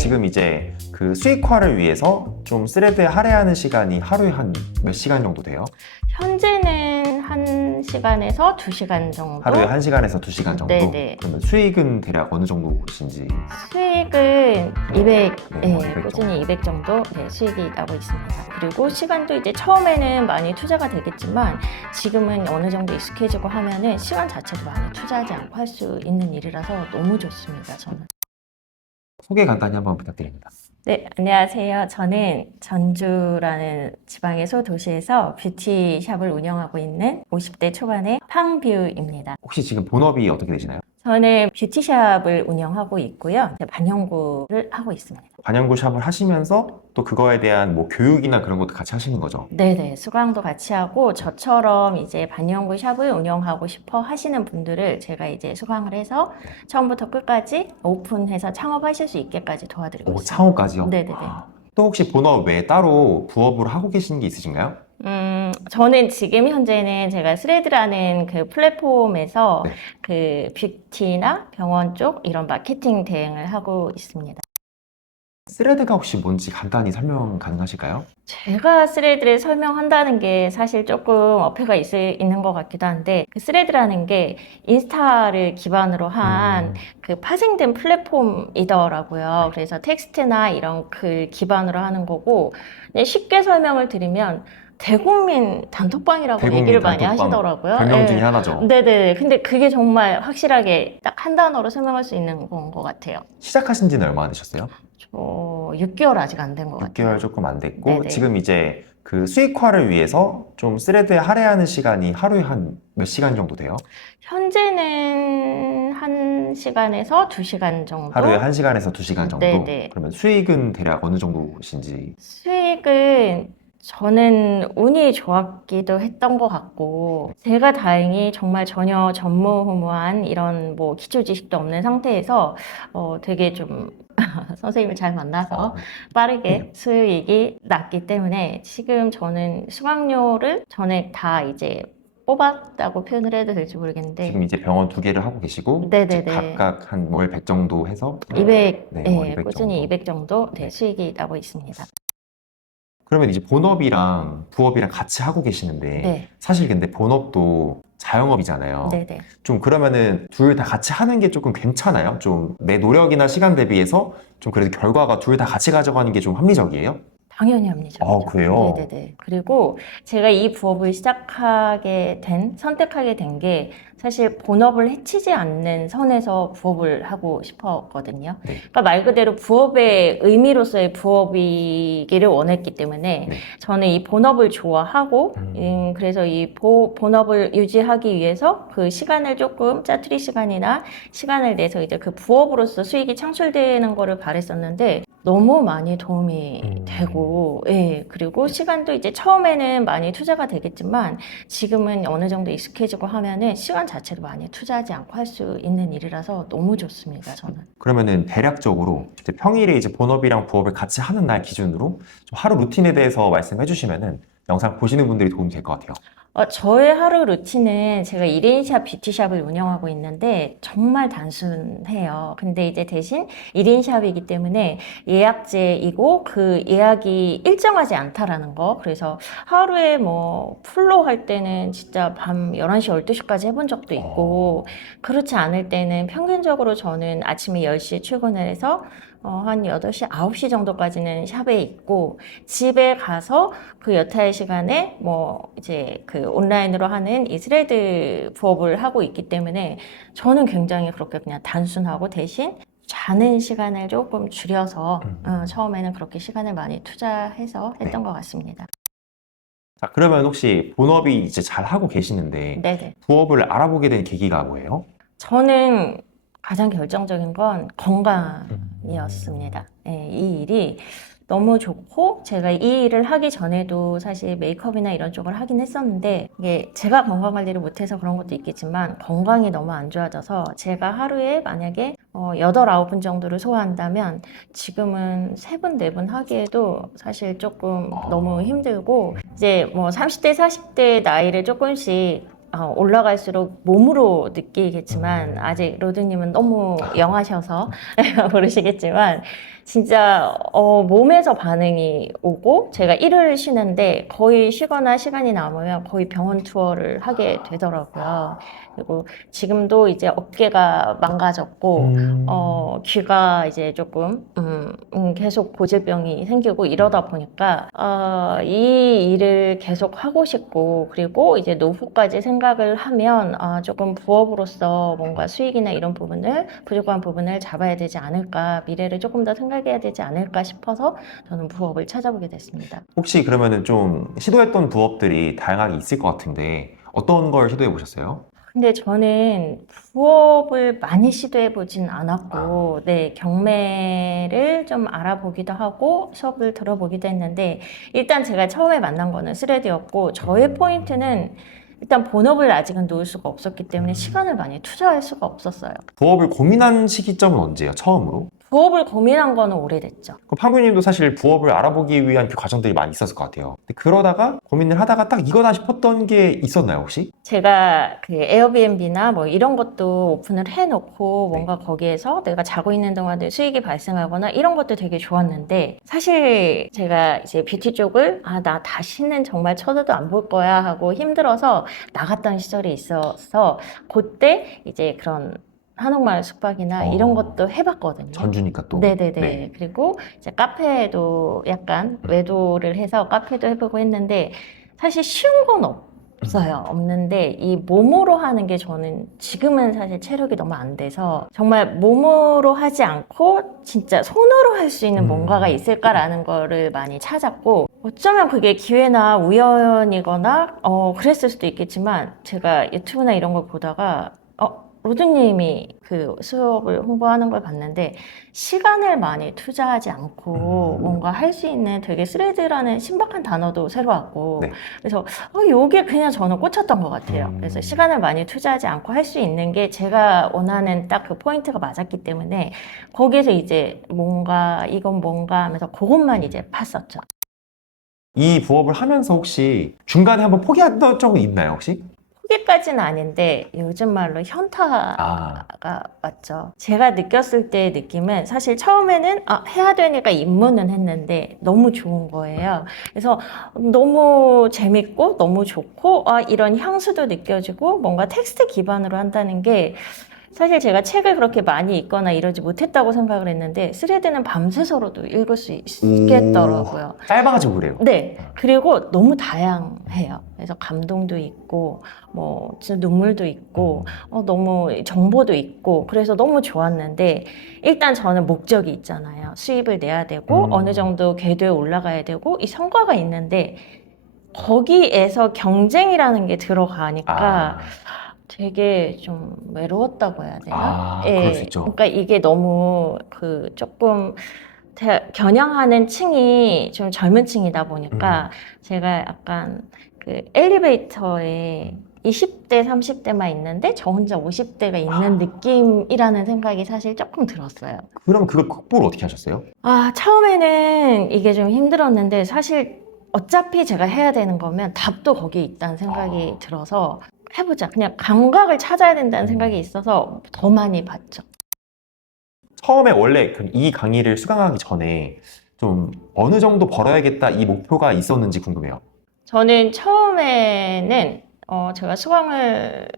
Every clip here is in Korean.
지금 이제 그 수익화를 위해서 좀 스레드에 할애하는 시간이 하루에 한 몇 시간 정도 돼요? 현재는 1시간에서 2시간 정도. 하루에 1시간에서 2시간 정도? 네네. 그러면 수익은 대략 어느 정도신지? 수익은 200, 네, 200 꾸준히 200 정도 수익이 나고 있습니다. 그리고 시간도 이제 처음에는 많이 투자가 되겠지만 지금은 어느 정도 익숙해지고 하면은 시간 자체도 많이 투자하지 않고 할 수 있는 일이라서 너무 좋습니다, 저는. 소개 간단히 한번 부탁드립니다. 네, 안녕하세요. 저는 전주라는 지방의 소도시에서 뷰티샵을 운영하고 있는 50대 초반의 팡뷰입니다. 혹시 지금 본업이 어떻게 되시나요? 저는 뷰티샵을 운영하고 있고요. 반영구를 하고 있습니다. 반영구 샵을 하시면서 또 그거에 대한 뭐 교육이나 그런 것도 같이 하시는 거죠? 네네, 수강도 같이 하고 저처럼 이제 반영구 샵을 운영하고 싶어 하시는 분들을 제가 이제 수강을 해서 처음부터 끝까지 오픈해서 창업하실 수 있게까지 도와드리고 오, 있습니다. 창업까지요? 네네네. 또 혹시 본업 외에 따로 부업을 하고 계신 게 있으신가요? 저는 지금 현재는 제가 스레드라는 그 플랫폼에서 네. 그 뷰티나 병원 쪽 이런 마케팅 대행을 하고 있습니다. 스레드가 혹시 뭔지 간단히 설명 가능하실까요? 제가 스레드를 설명한다는 게 사실 조금 어폐가 있는 것 같기도 한데 그 스레드라는 게 인스타를 기반으로 한 그 파생된 플랫폼이더라고요. 그래서 텍스트나 이런 글 기반으로 하는 거고 그냥 쉽게 설명을 드리면 대국민 단톡방이라고 대국민 얘기를 많이 단톡방, 하시더라고요. 별명 중에 네. 하나죠. 네네. 근데 그게 정말 확실하게 딱 한 단어로 설명할 수 있는 건 것 같아요. 시작하신 지는 얼마나 되셨어요? 6개월 아직 안 된 것 같아요. 6개월 조금 안 됐고 네네. 지금 이제 그 수익화를 위해서 좀 스레드에 할애하는 시간이 하루에 한 몇 시간 정도 돼요? 현재는 1시간에서 2시간 정도? 하루에 1시간에서 2시간 정도? 네네. 그러면 수익은 대략 어느 정도신지? 수익은 저는 운이 좋았기도 했던 것 같고 제가 다행히 정말 전혀 전무후무한 이런 뭐 기초 지식도 없는 상태에서 되게 좀 선생님을 잘 만나서 빠르게 수익이 났기 때문에 지금 저는 수강료를 전에 다 이제 뽑았다고 표현을 해도 될지 모르겠는데 지금 이제 병원 2개를 하고 계시고 이제 네네네. 각각 한 월 100 정도 해서 200, 네, 월 200 꾸준히 정도. 200 정도 네. 수익이 나고 있습니다. 그러면 이제 본업이랑 부업이랑 같이 하고 계시는데 네. 사실 근데 본업도 자영업이잖아요. 네네. 좀 그러면은 둘 다 같이 하는 게 조금 괜찮아요? 좀 내 노력이나 시간 대비해서 좀 그래도 결과가 둘 다 같이 가져가는 게 좀 합리적이에요? 당연히 합리적이죠. 그래요? 네네네. 그리고 제가 이 부업을 선택하게 된 게 사실 본업을 해치지 않는 선에서 부업을 하고 싶었거든요. 네. 그러니까 말 그대로 부업의 의미로서의 부업이기를 원했기 때문에 네. 저는 이 본업을 좋아하고 그래서 이 본업을 유지하기 위해서 그 시간을 조금 짜투리 시간이나 시간을 내서 이제 그 부업으로서 수익이 창출되는 거를 바랬었는데 너무 많이 도움이 되고, 예, 그리고 시간도 이제 처음에는 많이 투자가 되겠지만 지금은 어느 정도 익숙해지고 하면은 시간 자체도 많이 투자하지 않고 할 수 있는 일이라서 너무 좋습니다, 저는. 그러면은 대략적으로 이제 평일에 이제 본업이랑 부업을 같이 하는 날 기준으로 좀 하루 루틴에 대해서 말씀해 주시면은 영상 보시는 분들이 도움이 될 것 같아요. 저의 하루 루틴은 제가 1인샵 뷰티샵을 운영하고 있는데 정말 단순해요. 근데 이제 대신 1인샵이기 때문에 예약제이고 그 예약이 일정하지 않다라는 거. 그래서 하루에 뭐 풀로 할 때는 진짜 밤 11시, 12시까지 해본 적도 있고 그렇지 않을 때는 평균적으로 저는 아침에 10시에 출근을 해서 한 8시, 9시 정도까지는 샵에 있고 집에 가서 그 여타의 시간에 뭐 이제 그 온라인으로 하는 이 스레드 부업을 하고 있기 때문에 저는 굉장히 그렇게 그냥 단순하고 대신 자는 시간을 조금 줄여서 처음에는 그렇게 시간을 많이 투자해서 했던 것 같습니다. 자, 그러면 혹시 본업이 이제 잘 하고 계시는데 네네. 부업을 알아보게 된 계기가 뭐예요? 저는 가장 결정적인 건 건강이었습니다. 네, 이 일이 너무 좋고 제가 이 일을 하기 전에도 사실 메이크업이나 이런 쪽을 하긴 했었는데 이게 제가 건강 관리를 못해서 그런 것도 있겠지만 건강이 너무 안 좋아져서 제가 하루에 만약에 8, 9분 정도를 소화한다면 지금은 3분, 4분 하기에도 사실 조금 너무 힘들고 이제 뭐 30대, 40대 나이를 조금씩 올라갈수록 몸으로 느끼겠지만 아직 로드님은 너무 영하셔서 모르시겠지만 진짜 몸에서 반응이 오고 제가 일을 쉬는데 거의 쉬거나 시간이 남으면 거의 병원 투어를 하게 되더라고요. 그리고 지금도 이제 어깨가 망가졌고 귀가 이제 조금 계속 고질병이 생기고 이러다 보니까 이 일을 계속 하고 싶고 그리고 이제 노후까지 생각을 하면 조금 부업으로서 뭔가 수익이나 이런 부분을 부족한 부분을 잡아야 되지 않을까 미래를 조금 더 생각해야 되지 않을까 싶어서 저는 부업을 찾아보게 됐습니다. 혹시 그러면은 좀 시도했던 부업들이 다양하게 있을 것 같은데 어떤 걸 시도해 보셨어요? 근데 저는 부업을 많이 시도해 보진 않았고, 네, 경매를 좀 알아보기도 하고 수업을 들어보기도 했는데, 일단 제가 처음에 만난 거는 스레드였고, 저의 포인트는 일단 본업을 아직은 놓을 수가 없었기 때문에 시간을 많이 투자할 수가 없었어요. 부업을 고민한 시기점은 언제예요? 처음으로? 부업을 고민한 거는 오래됐죠. 그럼 팡규님도 사실 부업을 알아보기 위한 그 과정들이 많이 있었을 것 같아요. 근데 그러다가 고민을 하다가 딱 이거다 싶었던 게 있었나요, 혹시? 제가 그 에어비앤비나 뭐 이런 것도 오픈을 해놓고 네. 뭔가 거기에서 내가 자고 있는 동안에 수익이 발생하거나 이런 것도 되게 좋았는데 사실 제가 이제 뷰티 쪽을 나 다시는 정말 쳐다도 안 볼 거야 하고 힘들어서 나갔던 시절이 있어서 그때 이제 그런 한옥마을 숙박이나 이런 것도 해봤거든요. 전주니까 또. 네네네. 네. 그리고 이제 카페도 약간 외도를 해서 카페도 해보고 했는데 사실 쉬운 건 없어요. 없는데 이 몸으로 하는 게 저는 지금은 사실 체력이 너무 안 돼서 정말 몸으로 하지 않고 진짜 손으로 할 수 있는 뭔가가 있을까라는 거를 많이 찾았고 어쩌면 그게 기회나 우연이거나 그랬을 수도 있겠지만 제가 유튜브나 이런 걸 보다가 로드님이 그 수업을 홍보하는 걸 봤는데 시간을 많이 투자하지 않고 뭔가 할 수 있는 되게 스레드라는 신박한 단어도 새로 왔고 네. 그래서 요게 그냥 저는 꽂혔던 것 같아요. 그래서 시간을 많이 투자하지 않고 할 수 있는 게 제가 원하는 딱 그 포인트가 맞았기 때문에 거기에서 이제 뭔가 이건 뭔가 하면서 그것만 이제 팠었죠. 이 부업을 하면서 혹시 중간에 한번 포기했던 적은 있나요, 혹시? 포기까지는 아닌데 요즘 말로 현타가 왔죠. 제가 느꼈을 때의 느낌은 사실 처음에는 해야 되니까 입문은 했는데 너무 좋은 거예요. 그래서 너무 재밌고 너무 좋고 이런 향수도 느껴지고 뭔가 텍스트 기반으로 한다는 게 사실 제가 책을 그렇게 많이 읽거나 이러지 못했다고 생각을 했는데 스레드는 밤새서라도 읽을 수 있겠더라고요. 짧아가지고 그래요. 네. 그리고 너무 다양해요. 그래서 감동도 있고, 뭐, 진짜 눈물도 있고, 너무 정보도 있고, 그래서 너무 좋았는데, 일단 저는 목적이 있잖아요. 수입을 내야 되고, 어느 정도 궤도에 올라가야 되고, 이 성과가 있는데, 거기에서 경쟁이라는 게 들어가니까, 되게 좀 외로웠다고 해야 되나? 그럴 수 있죠. 그러니까 이게 너무 조금 겨냥하는 층이 좀 젊은 층이다 보니까 제가 약간 그 엘리베이터에 20대, 30대만 있는데 저 혼자 50대가 있는 느낌이라는 생각이 사실 조금 들었어요. 그럼 그걸 극복을 어떻게 하셨어요? 처음에는 이게 좀 힘들었는데 사실 어차피 제가 해야 되는 거면 답도 거기에 있다는 생각이 들어서 해보자. 그냥 감각을 찾아야 된다는 생각이 있어서 더 많이 봤죠. 처음에 원래 이 강의를 수강하기 전에 좀 어느 정도 벌어야겠다 이 목표가 있었는지 궁금해요. 저는 처음에는 제가 수강을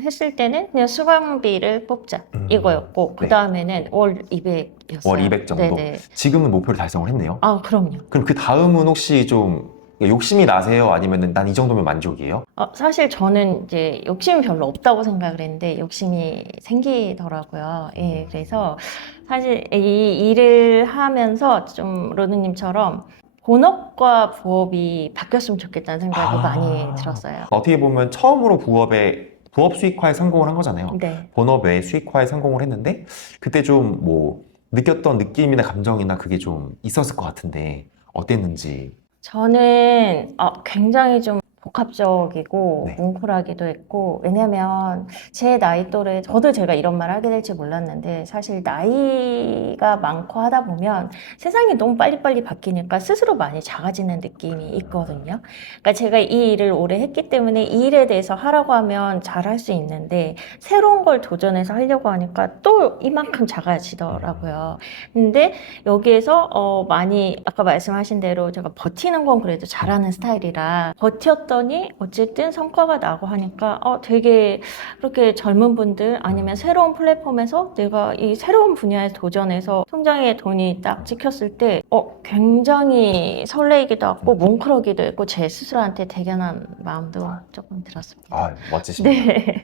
했을 때는 그냥 수강비를 뽑자 이거였고 그 다음에는 월 200이었어요. 월 200 정도? 네네. 지금은 목표를 달성을 했네요. 그럼요. 그럼 그 다음은 혹시 좀 욕심이 나세요? 아니면 난 이 정도면 만족이에요? 사실 저는 이제 욕심이 별로 없다고 생각을 했는데 욕심이 생기더라고요. 예, 그래서 사실 이 일을 하면서 좀 로드님처럼 본업과 부업이 바뀌었으면 좋겠다는 생각이 많이 들었어요. 어떻게 보면 처음으로 부업 수익화에 성공을 한 거잖아요. 네. 본업 외 수익화에 성공을 했는데 그때 좀 뭐 느꼈던 느낌이나 감정이나 그게 좀 있었을 것 같은데 어땠는지. 저는 굉장히 좀 복합적이고 네. 뭉클하기도 했고, 왜냐면 제 나이 또래, 저도 제가 이런 말 하게 될지 몰랐는데 사실 나이가 많고 하다 보면 세상이 너무 빨리빨리 바뀌니까 스스로 많이 작아지는 느낌이 있거든요. 그러니까 제가 이 일을 오래 했기 때문에 이 일에 대해서 하라고 하면 잘할 수 있는데 새로운 걸 도전해서 하려고 하니까 또 이만큼 작아지더라고요. 근데 여기에서 많이 아까 말씀하신 대로 제가 버티는 건 그래도 잘하는 스타일이라 버텼더니 어쨌든 성과가 나고 하니까 되게 그렇게 젊은 분들 아니면 새로운 플랫폼에서 내가 이 새로운 분야에 도전해서 통장에 돈이 딱 찍혔을 때 굉장히 설레이기도 하고 뭉클하기도 했고 제 스스로한테 대견한 마음도 조금 들었습니다. 아, 멋지십니다. 네.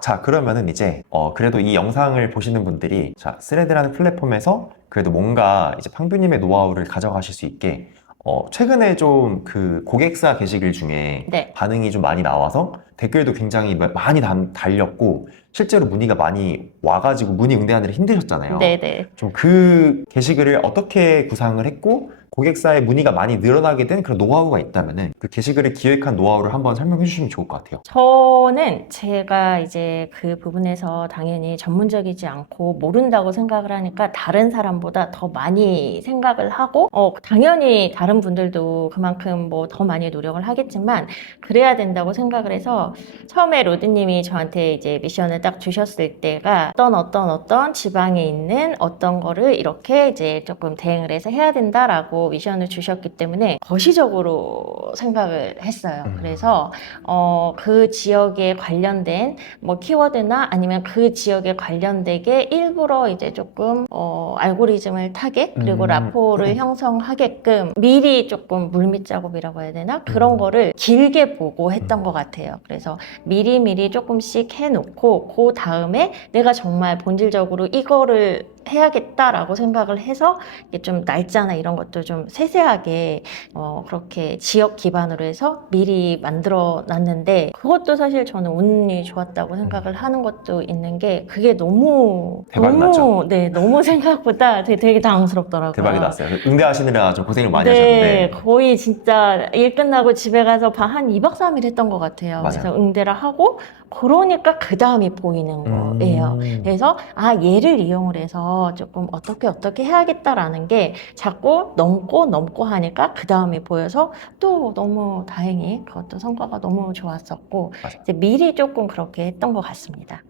자, 그러면은 이제, 그래도 이 영상을 보시는 분들이, 자, 스레드라는 플랫폼에서 그래도 뭔가 이제 팡뷰님의 노하우를 가져가실 수 있게, 최근에 좀 그 고객사 게시글 중에 네. 반응이 좀 많이 나와서 댓글도 굉장히 많이 달렸고, 실제로 문의가 많이 와가지고 문의 응대하느라 힘드셨잖아요. 네네. 좀 그 게시글을 어떻게 구상을 했고, 고객사의 문의가 많이 늘어나게 된 그런 노하우가 있다면은 그 게시글을 기획한 노하우를 한번 설명해 주시면 좋을 것 같아요. 저는 제가 이제 그 부분에서 당연히 전문적이지 않고 모른다고 생각을 하니까 다른 사람보다 더 많이 생각을 하고, 당연히 다른 분들도 그만큼 뭐 더 많이 노력을 하겠지만, 그래야 된다고 생각을 해서 처음에 로드님이 저한테 이제 미션을 딱 주셨을 때가 어떤 지방에 있는 어떤 거를 이렇게 이제 조금 대응을 해서 해야 된다라고 미션을 주셨기 때문에 거시적으로 생각을 했어요. 그래서 그 지역에 관련된 뭐 키워드나 아니면 그 지역에 관련되게 일부러 이제 조금 알고리즘을 타게 그리고 라포를 형성하게끔 미리 조금 물밑 작업이라고 해야 되나? 그런 거를 길게 보고 했던 것 같아요. 그래서 미리미리 조금씩 해놓고 그 다음에 내가 정말 본질적으로 이거를 해야겠다라고 생각을 해서 이게 좀 날짜나 이런 것도 좀 세세하게 그렇게 지역 기반으로 해서 미리 만들어 놨는데, 그것도 사실 저는 운이 좋았다고 생각을 하는 것도 있는 게 그게 너무 대박이 났죠? 네, 너무 생각보다 되게 당황스럽더라고요. 대박이 났어요. 응대하시느라 좀 고생을 많이 네, 하셨는데. 거의 진짜 일 끝나고 집에 가서 한 2박 3일 했던 것 같아요. 맞아요. 그래서 응대를 하고 그러니까 그 다음이 보이는 거예요. 그래서 얘를 이용을 해서 조금 어떻게 해야겠다라는 게 자꾸 넘고 하니까 그 다음이 보여서 또 너무 다행히 그것도 성과가 너무 좋았었고, 맞아요. 이제 미리 조금 그렇게 했던 것 같습니다.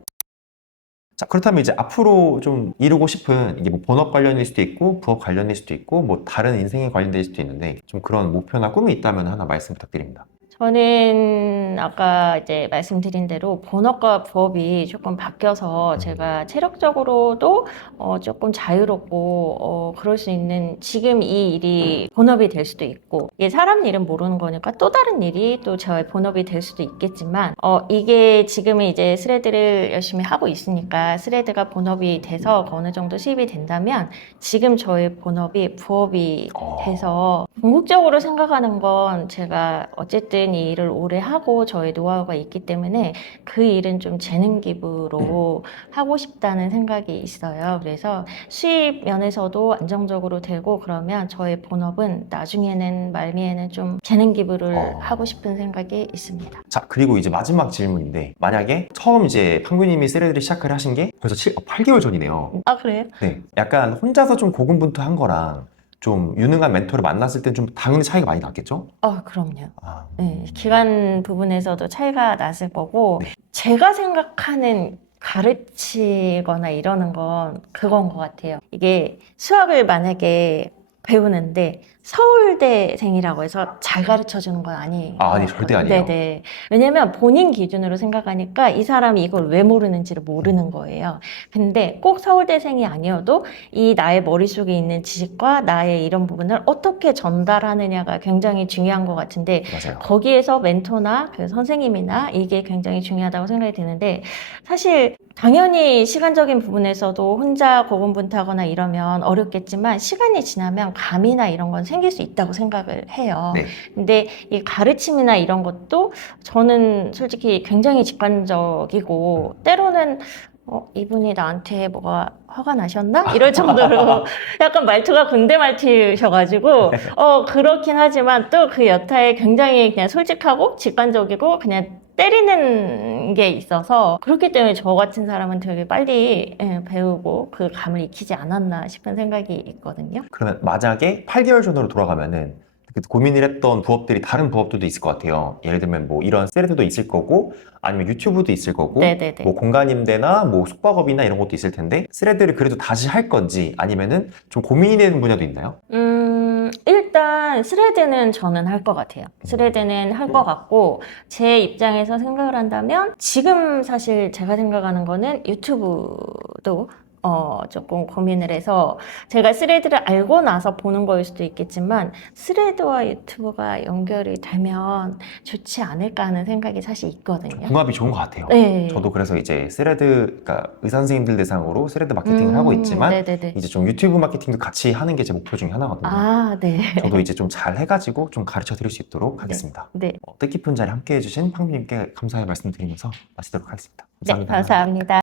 자, 그렇다면 이제 앞으로 좀 이루고 싶은 이게 뭐 본업 관련일 수도 있고 부업 관련일 수도 있고 뭐 다른 인생에 관련될 수도 있는데 좀 그런 목표나 꿈이 있다면 하나 말씀 부탁드립니다. 저는 아까 이제 말씀드린 대로 본업과 부업이 조금 바뀌어서 제가 체력적으로도 조금 자유롭고 그럴 수 있는 지금 이 일이 본업이 될 수도 있고, 이게 사람 일은 모르는 거니까 또 다른 일이 또 저의 본업이 될 수도 있겠지만 이게 지금은 이제 스레드를 열심히 하고 있으니까 스레드가 본업이 돼서 어느 정도 수입이 된다면 지금 저의 본업이 부업이 돼서, 궁극적으로 생각하는 건 제가 어쨌든 이 일을 오래 하고 저의 노하우가 있기 때문에 그 일은 좀 재능 기부로 하고 싶다는 생각이 있어요. 그래서 수입 면에서도 안정적으로 되고 그러면 저의 본업은 나중에는 말미에는 좀 재능 기부를 하고 싶은 생각이 있습니다. 자, 그리고 이제 마지막 질문인데 만약에 처음 이제 팡구님이 스레드를 시작을 하신 게 벌써 8개월 전이네요. 아, 그래요? 네, 약간 혼자서 좀 고군분투한 거랑 좀 유능한 멘토를 만났을 때 좀 당연히 차이가 많이 났겠죠? 그럼요. 아, 네, 기간 부분에서도 차이가 났을 거고, 네. 제가 생각하는 가르치거나 이러는 건 그건 것 같아요. 이게 수학을 만약에 배우는데 서울대생이라고 해서 잘 가르쳐 주는 건 아니에요. 아니, 절대 아니에요. 네네. 왜냐면 본인 기준으로 생각하니까 이 사람이 이걸 왜 모르는지를 모르는 거예요. 근데 꼭 서울대생이 아니어도 이 나의 머릿속에 있는 지식과 나의 이런 부분을 어떻게 전달하느냐가 굉장히 중요한 것 같은데, 맞아요. 거기에서 멘토나 그 선생님이나 이게 굉장히 중요하다고 생각이 드는데, 사실 당연히 시간적인 부분에서도 혼자 고군분투하거나 이러면 어렵겠지만 시간이 지나면 감이나 이런 건 생길 수 있다고 생각을 해요. 네. 근데 이 가르침이나 이런 것도 저는 솔직히 굉장히 직관적이고 때로는 이분이 나한테 뭐가 화가 나셨나? 이럴 정도로 약간 말투가 군대 말투셔가지고, 그렇긴 하지만 또 그 여타에 굉장히 그냥 솔직하고 직관적이고 그냥 때리는 게 있어서 그렇기 때문에 저 같은 사람은 되게 빨리 배우고 그 감을 익히지 않았나 싶은 생각이 있거든요. 그러면 만약에 8개월 전으로 돌아가면은 그 고민을 했던 부업들이 다른 부업들도 있을 것 같아요. 예를 들면 뭐 이런 셀드도 있을 거고 아니면 유튜브도 있을 거고 네네네. 뭐 공간임대나 뭐 숙박업이나 이런 것도 있을 텐데 스레드를 그래도 다시 할 건지 아니면은 좀 고민이 되는 분야도 있나요? 일단 스레드는 저는 할 것 같아요. 스레드는 할 것 같고 제 입장에서 생각을 한다면 지금 사실 제가 생각하는 거는 유튜브도 조금 고민을 해서 제가 스레드를 알고 나서 보는 거일 수도 있겠지만 스레드와 유튜브가 연결이 되면 좋지 않을까 하는 생각이 사실 있거든요. 궁합이 좋은 것 같아요. 네. 저도 그래서 이제 스레드, 그러니까 의사 선생님들 대상으로 스레드 마케팅을 하고 있지만 네네네. 이제 좀 유튜브 마케팅도 같이 하는 게 제 목표 중에 하나거든요. 아, 네. 저도 이제 좀 잘 해가지고 좀 가르쳐 드릴 수 있도록 하겠습니다. 네. 뜻깊은 자리 함께 해주신 팡비님께 감사의 말씀드리면서 마치도록 하겠습니다. 네, 감사합니다. 감사합니다.